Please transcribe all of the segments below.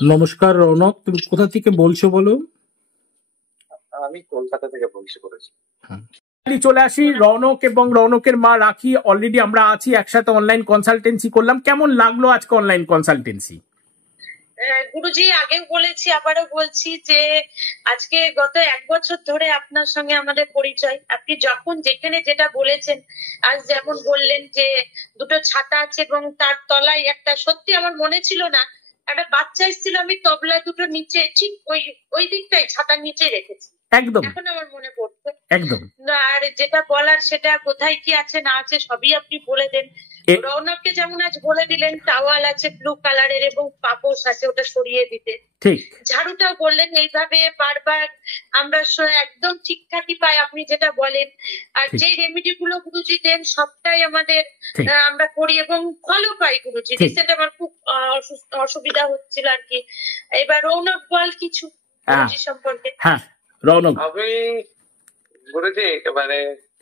নমস্কার রৌনক, তুমি কোথা থেকে বলছো বলো? আমি কলকাতা থেকে বলছি করেছি। হ্যাঁ, চলে আসি। রৌনক এবং রৌনকের মা রাখি, অলরেডি আমরা আছি একসাথে, অনলাইন কনসালটেন্সি করলাম। কেমন লাগলো আজকে অনলাইন কনসালটেন্সি? গুরুজি, আগেও বলেছি আবারও বলছি যে আজকে গত 1 বছর ধরে আপনার সঙ্গে আমাদের পরিচয়। আপনি যখন যেখানে যেটা বলেছেন, আজ যেমন বললেন যে দুটো ছাতা আছে এবং তার তলায় একটা, সত্যি আমার মনে ছিল না, একটা বাচ্চা এসেছিল, আমি তবলা দুটো নিচে ঠিক ওই দিকটাই ছাতার নিচে রেখেছি। একদম এখন আমার মনে পড়ছে। একদম। আর যেটা বলার সেটা কোথায় কি আছে না আছে সবই আপনি বলে দেন। রৌনককে যেমন আজ বলে দিলেন টাওয়াল আছে ব্লু কালারের এবং পাপোশ আছে ওটা সরিয়ে দিতে। ঠিক। ঝাড়ুটা বললেন এইভাবে বারবার আমরা একদম ঠিকঠাকই পাই আপনি যেটা বলেন। আর যে রেমেডি গুলো গুরুজি দেন সবটাই আমাদের আমরা করি এবং ফলো পাই গুরুজি। রিসেন্ট আমার খুব অসুবিধা হচ্ছিল আর কি। এবার রৌনক বল কিছু গুরুজি সম্পর্কে। হ্যাঁ রৌনক। আমি গুরুজি মানে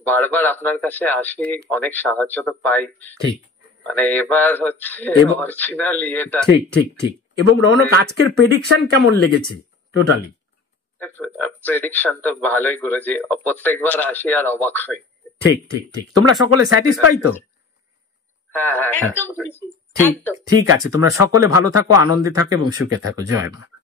বারবার আপনার কাছে আসি, অনেক সাহায্য তো পাই। ঠিক। মানে এবার হচ্ছে অরিজিনাল ইয়েটা। ঠিক ঠিক ঠিক। এবং রৌনক, আজকের প্রেডিকশন কেমন লেগেছে? টোটালি প্রেডিকশন তো ভালোই গুরুজি, প্রত্যেকবার আসি আর অবাক হই। ঠিক ঠিক ঠিক। তোমরা সকলে স্যাটিসফাই তো? হ্যাঁ হ্যাঁ একদম ঠিক ঠিক আছে। তোমরা সকলে ভালো থাকো, আনন্দে থাকো এবং সুখে থাকো। জয় মা।